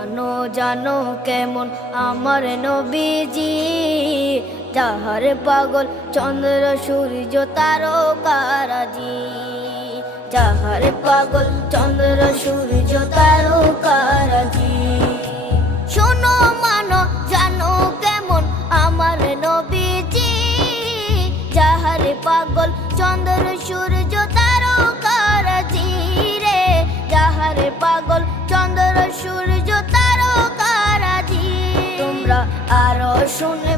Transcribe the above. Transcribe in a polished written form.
জানো জানো কেমন আমার নবীজি, যাহার পাগল চন্দ্র সূর্য তারকারাজি, যাহার পাগল চন্দ্র সূর্য তারকারাজি। শোনো মানো জানো কেমন আমার নবীজি, যাহার পাগল চন্দ্র সূর্য তারকারাজি রে, যাহার পাগল চন্দ্র সূর্য তারকারাজি। তোমরা আরো শুনে